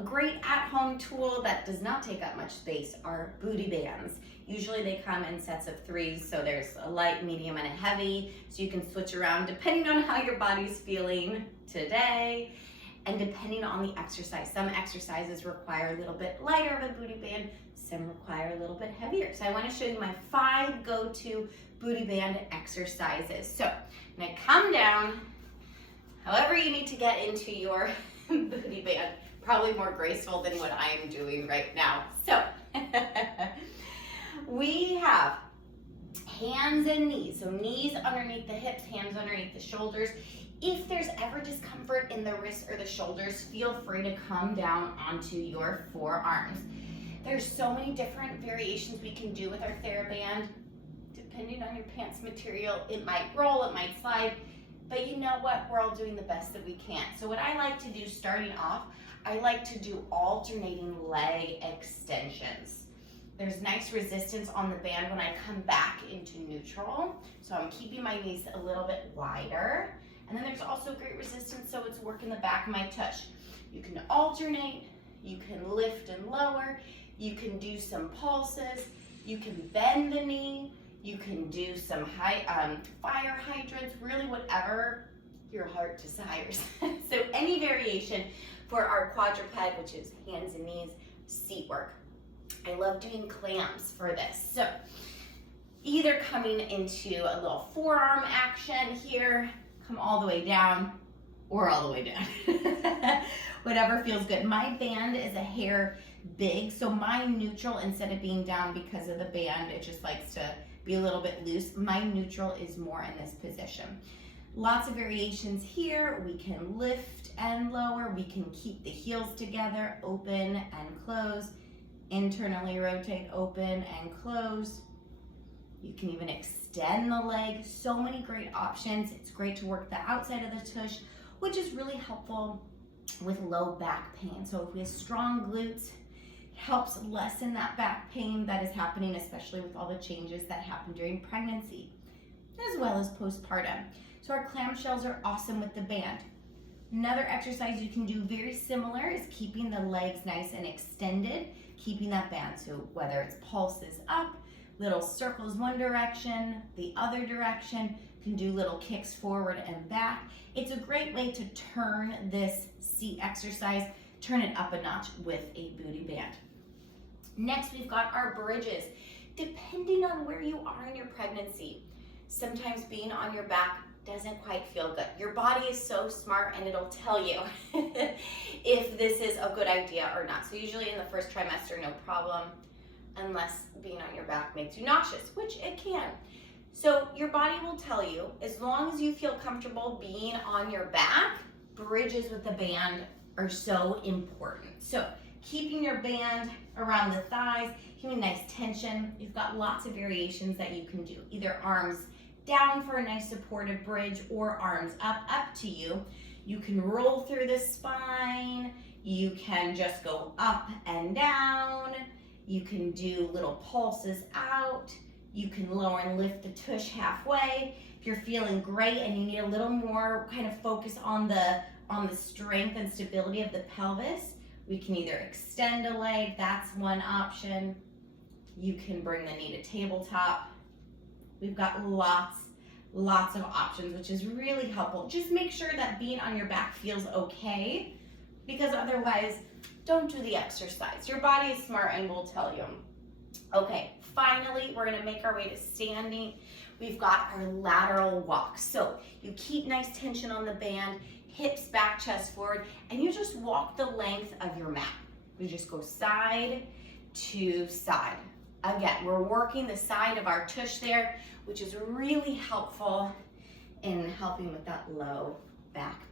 A great at-home tool that does not take up much space are booty bands. Usually they come in sets of 3, so there's a light, medium, and a heavy, so you can switch around depending on how your body's feeling today and depending on the exercise. Some exercises require a little bit lighter of a booty band, some require a little bit heavier. So I want to show you my 5 go-to booty band exercises. So I'm going to come down, however you need to get into your booty band, probably more graceful than what I am doing right now. So we have hands and knees. So knees underneath the hips, hands underneath the shoulders. If there's ever discomfort in the wrists or the shoulders, feel free to come down onto your forearms. There's so many different variations we can do with our TheraBand. Depending on your pants material, it might roll, it might slide, but you know what? We're all doing the best that we can. So what I like to do starting off, I like to do alternating leg extensions. There's nice resistance on the band when I come back into neutral. So I'm keeping my knees a little bit wider. And then there's also great resistance, so it's working the back of my tush. You can alternate, you can lift and lower, you can do some pulses, you can bend the knee, you can do some fire hydrants, really whatever your heart desires. So any variation for our quadruped, which is hands and knees, seat work. I love doing clams for this. So either coming into a little forearm action here, come all the way down, or all the way down. Whatever feels good. My band is a hair big, so my neutral, instead of being down because of the band, it just likes to be a little bit loose. My neutral is more in this position. Lots of variations here. We can lift and lower. We can keep the heels together, open and close. Internally rotate, open and close. You can even extend the leg. So many great options. It's great to work the outside of the tush, which is really helpful with low back pain. So if we have strong glutes, it helps lessen that back pain that is happening, especially with all the changes that happen during pregnancy, as well as postpartum. So our clamshells are awesome with the band. Another exercise you can do very similar is keeping the legs nice and extended, keeping that band. So whether it's pulses up, little circles one direction, the other direction, can do little kicks forward and back. It's a great way to turn this seat exercise, turn it up a notch with a booty band. Next, we've got our bridges. Depending on where you are in your pregnancy, sometimes being on your back doesn't quite feel good. Your body is so smart and it'll tell you if this is a good idea or not. So usually in the first trimester, no problem, unless being on your back makes you nauseous, which it can. So your body will tell you, as long as you feel comfortable being on your back, bridges with the band are so important. So keeping your band around the thighs, keeping nice tension. You've got lots of variations that you can do. Either arms down for a nice supportive bridge or arms up to you. You can roll through the spine. You can just go up and down. You can do little pulses out. You can lower and lift the tush halfway. If you're feeling great and you need a little more kind of focus on the strength and stability of the pelvis, we can either extend a leg, that's one option. You can bring the knee to tabletop. We've got lots of options, which is really helpful. Just make sure that being on your back feels okay, because otherwise, don't do the exercise. Your body is smart and will tell you. Okay, finally, we're gonna make our way to standing. We've got our lateral walk. So you keep nice tension on the band, hips back, chest forward, and you just walk the length of your mat. You just go side to side. Again, we're working the side of our tush there, which is really helpful in helping with that low back